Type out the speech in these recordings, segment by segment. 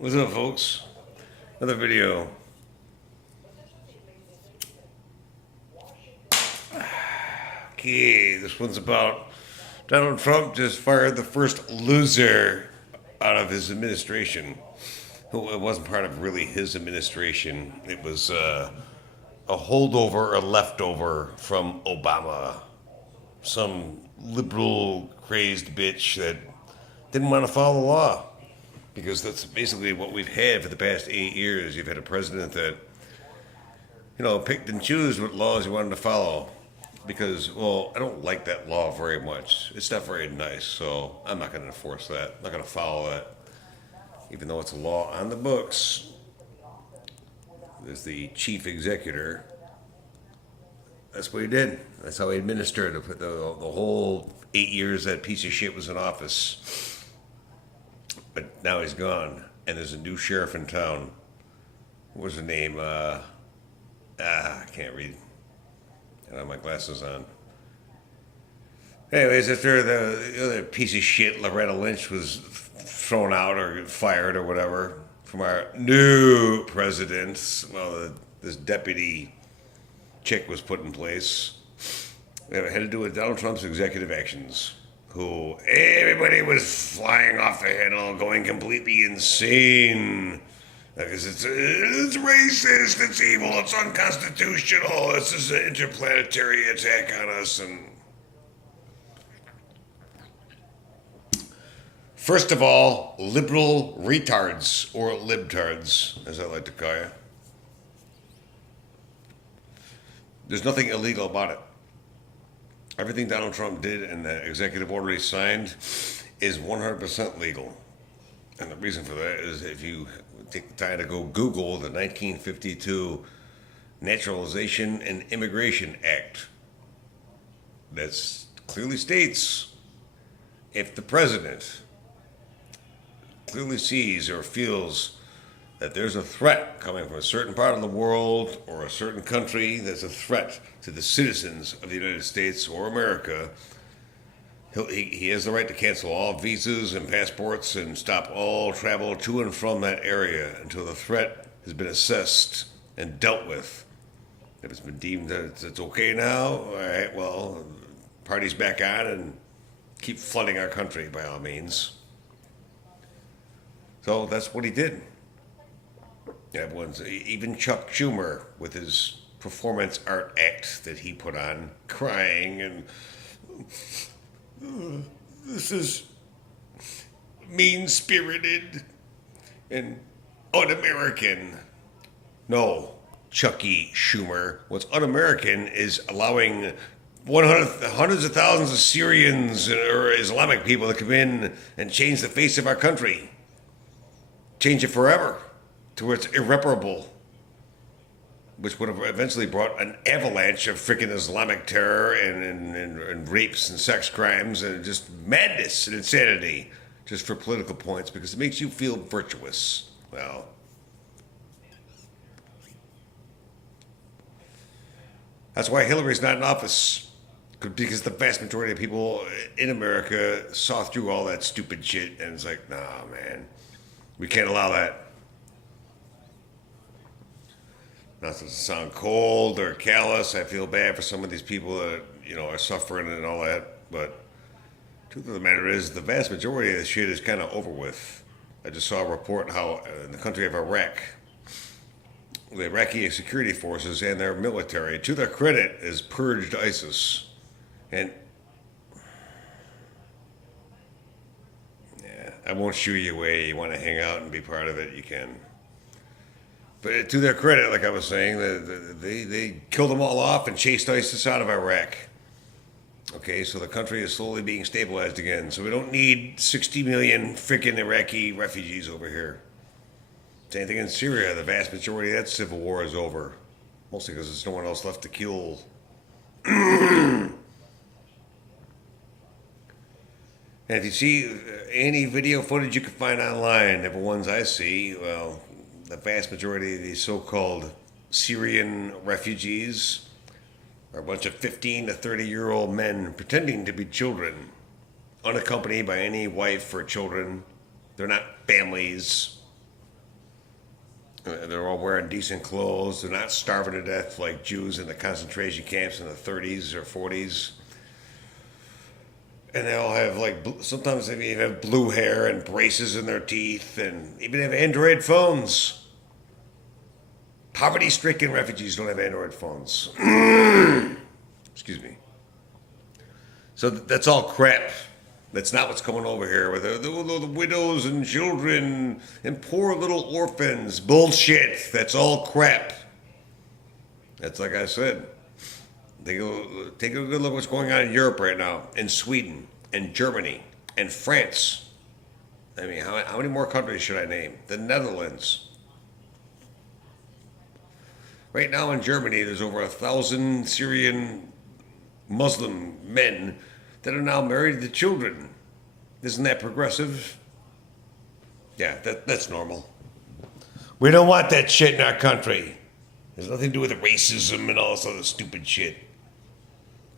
What's up, folks? Another video. Okay, this one's about Donald Trump just fired the first loser out of his administration. Who it wasn't part of really his administration. It was a holdover, a leftover from Obama. Some liberal, crazed bitch that didn't want to follow the law. Because that's basically what we've had for the past 8 years. You've had a president that, picked and choose what laws he wanted to follow. Because, well, I don't like that law very much. It's not very nice, so I'm not going to enforce that. I'm not going to follow that. Even though it's a law on the books, as the chief executor, that's what he did. That's how he administered the whole 8 years that piece of shit was in office. But now he's gone, and there's a new sheriff in town. What was her name? I can't read. I don't have my glasses on. Anyways, after the other piece of shit, Loretta Lynch, was thrown out or fired or whatever from our new president, well, this deputy chick was put in place. It had to do with Donald Trump's executive actions. Who everybody was flying off the handle, going completely insane. Because it's racist, it's evil, it's unconstitutional, this is an interplanetary attack on us. And first of all, liberal retards, or libtards, as I like to call you. There's nothing illegal about it. Everything Donald Trump did and the executive order he signed is 100% legal. And the reason for that is if you take the time to go Google the 1952 Naturalization and Immigration Act, that clearly states if the president clearly sees or feels that there's a threat coming from a certain part of the world or a certain country that's a threat to the citizens of the United States or America, he has the right to cancel all visas and passports and stop all travel to and from that area until the threat has been assessed and dealt with. If it's been deemed that it's okay now, all right, well, party's back on and keep flooding our country by all means. So that's what he did. Everyone's, even Chuck Shumer with his performance art act that he put on, crying and this is mean-spirited and un-American. No, Chucky Shumer. What's un-American is allowing hundreds of thousands of Syrians or Islamic people to come in and change the face of our country. Change it forever to where it's irreparable, which would have eventually brought an avalanche of freaking Islamic terror and rapes and sex crimes and just madness and insanity just for political points because it makes you feel virtuous. Well, that's why Hillary's not in office, because the vast majority of people in America saw through all that stupid shit and it's like, nah, man, we can't allow that. Not to sound cold or callous, I feel bad for some of these people that, are suffering and all that, but the truth of the matter is the vast majority of this shit is kind of over with. I just saw a report how in the country of Iraq, the Iraqi security forces and their military, to their credit, has purged ISIS. And yeah, I won't shoo you away. You want to hang out and be part of it, you can. But to their credit, like I was saying, they killed them all off and chased ISIS out of Iraq. Okay, so the country is slowly being stabilized again. So we don't need 60 million freaking Iraqi refugees over here. Same thing in Syria. The vast majority of that civil war is over. Mostly because there's no one else left to kill. And if you see any video footage you can find online, the ones I see, well, the vast majority of these so-called Syrian refugees are a bunch of 15 to 30-year-old men pretending to be children, unaccompanied by any wife or children. They're not families. They're all wearing decent clothes. They're not starving to death like Jews in the concentration camps in the 30s or 40s. And they all have sometimes they even have blue hair and braces in their teeth and even have Android phones. Poverty-stricken refugees don't have Android phones. Excuse me. So that's all crap. That's not what's coming over here with the widows and children and poor little orphans. Bullshit. That's all crap. That's like I said. Take a good look at what's going on in Europe right now, in Sweden, and Germany, and France. I mean, how many more countries should I name? The Netherlands. Right now in Germany, there's over 1,000 Syrian Muslim men that are now married to children. Isn't that progressive? Yeah, that's normal. We don't want that shit in our country. There's nothing to do with racism and all this other stupid shit.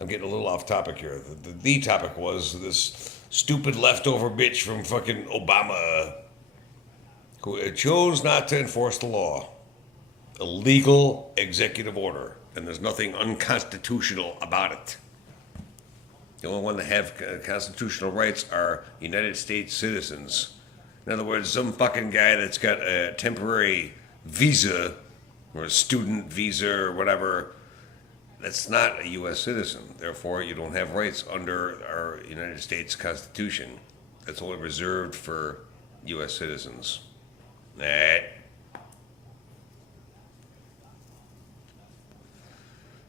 I'm getting a little off topic here. The topic was this stupid leftover bitch from fucking Obama who chose not to enforce the law. A legal executive order. And there's nothing unconstitutional about it. The only one that have constitutional rights are United States citizens. In other words, some fucking guy that's got a temporary visa or a student visa or whatever, that's not a U.S. citizen. Therefore, you don't have rights under our United States Constitution. That's only reserved for U.S. citizens.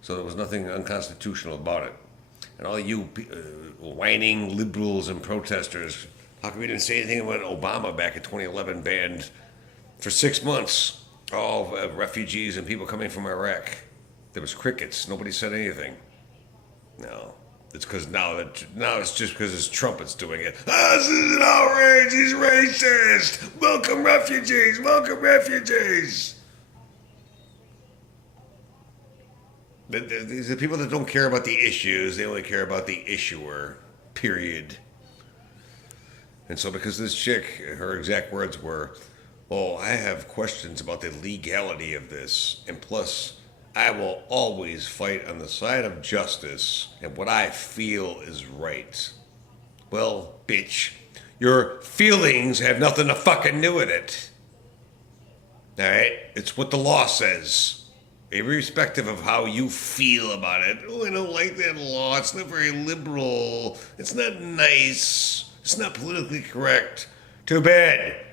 So there was nothing unconstitutional about it. And all you whining liberals and protesters, how come you didn't say anything when Obama back in 2011 banned for 6 months all refugees and people coming from Iraq? There was crickets. Nobody said anything. No. It's because now it's just because it's Trump that's doing it. This is an outrage. He's racist. Welcome refugees. Welcome refugees. These are people that don't care about the issues. They only care about the issuer, period. And so because this chick, her exact words were, well, I have questions about the legality of this. And plus, I will always fight on the side of justice and what I feel is right. Well, bitch, your feelings have nothing to fucking do with it. All right? It's what the law says. Irrespective of how you feel about it. Oh, I don't like that law. It's not very liberal. It's not nice. It's not politically correct. Too bad.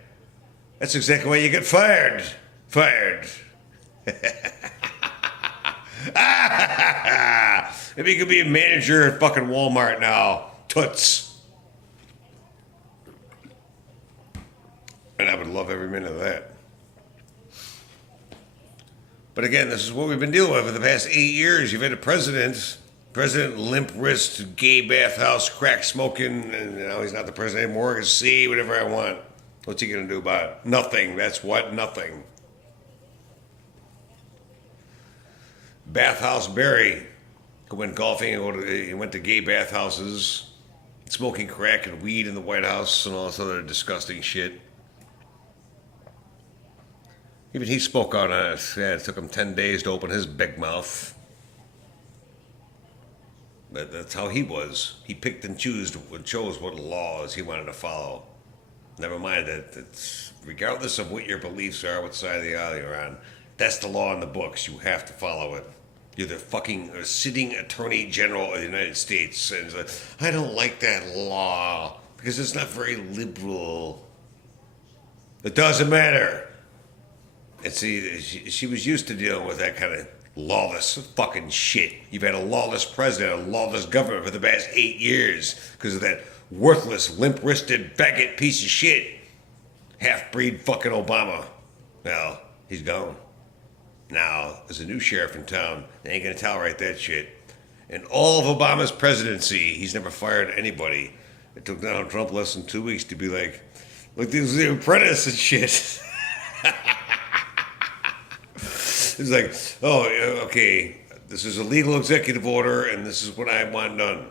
That's exactly why you get fired. Fired. Maybe you could be a manager at fucking Walmart now. Toots. And I would love every minute of that. But again, this is what we've been dealing with for the past 8 years. You've had a president limp wrist, gay bathhouse, crack smoking, and now he's not the president anymore. I can see whatever I want. What's he going to do about it? Nothing. That's what? Nothing. Bathhouse Barry, who went golfing, he went to gay bathhouses, smoking crack and weed in the White House and all this other disgusting shit. Even he spoke out on it. Yeah, it took him 10 days to open his big mouth. But that's how he was. He picked and chose what laws he wanted to follow. Never mind that it's regardless of what your beliefs are, what side of the aisle you're on, that's the law in the books. You have to follow it. You're the fucking sitting Attorney General of the United States. And it's like, I don't like that law because it's not very liberal. It doesn't matter. And see, she was used to dealing with that kind of lawless fucking shit. You've had a lawless president, a lawless government for the past 8 years because of that worthless, limp-wristed, faggot piece of shit. Half-breed fucking Obama. Well, he's gone. Now, there's a new sheriff in town. They ain't gonna tolerate that shit. In all of Obama's presidency, he's never fired anybody. It took Donald Trump less than 2 weeks to be like, look, this is the apprentice and shit. It's like, oh, okay, this is a legal executive order, and this is what I want done.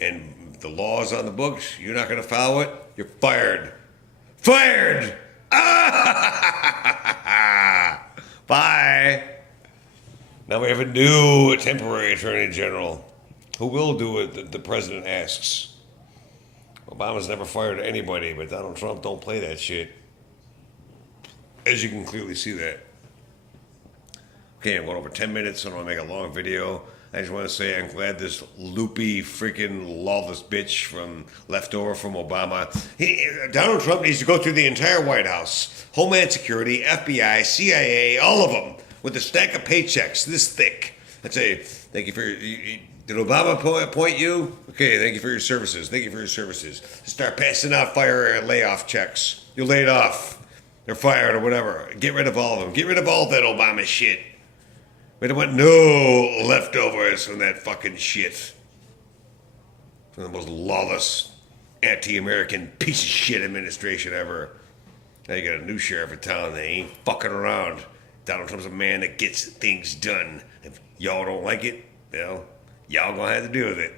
And the law is on the books. You're not going to follow it. You're fired. Fired! Ah! Bye. Now we have a new temporary attorney general who will do what the president asks. Obama's never fired anybody, but Donald Trump don't play that shit. As you can clearly see that. Okay, I'm going over 10 minutes. I don't want to make a long video. I just want to say I'm glad this loopy, freaking lawless bitch from leftover from Obama. Donald Trump needs to go through the entire White House, Homeland Security, FBI, CIA, all of them, with a stack of paychecks this thick. I'd say, thank you for your... Did Obama appoint you? Okay, thank you for your services. Thank you for your services. Start passing out fire layoff checks. You're laid off. They're fired or whatever. Get rid of all of them. Get rid of all that Obama shit. We don't want no leftovers from that fucking shit. From the most lawless, anti-American piece of shit administration ever. Now you got a new sheriff in town. They ain't fucking around. Donald Trump's a man that gets things done. If y'all don't like it, y'all gonna have to deal with it.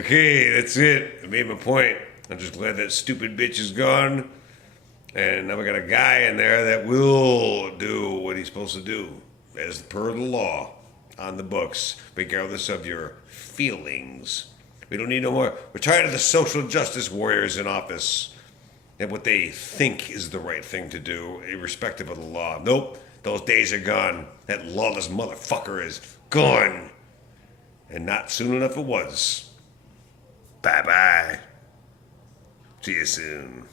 Okay, that's it. I made my point. I'm just glad that stupid bitch is gone. And now we got a guy in there that will do what he's supposed to do, as per the law, on the books, regardless of your feelings. We don't need no more. We're tired of the social justice warriors in office and what they think is the right thing to do, irrespective of the law. Nope, those days are gone. That lawless motherfucker is gone. And not soon enough it was. Bye-bye. See you soon.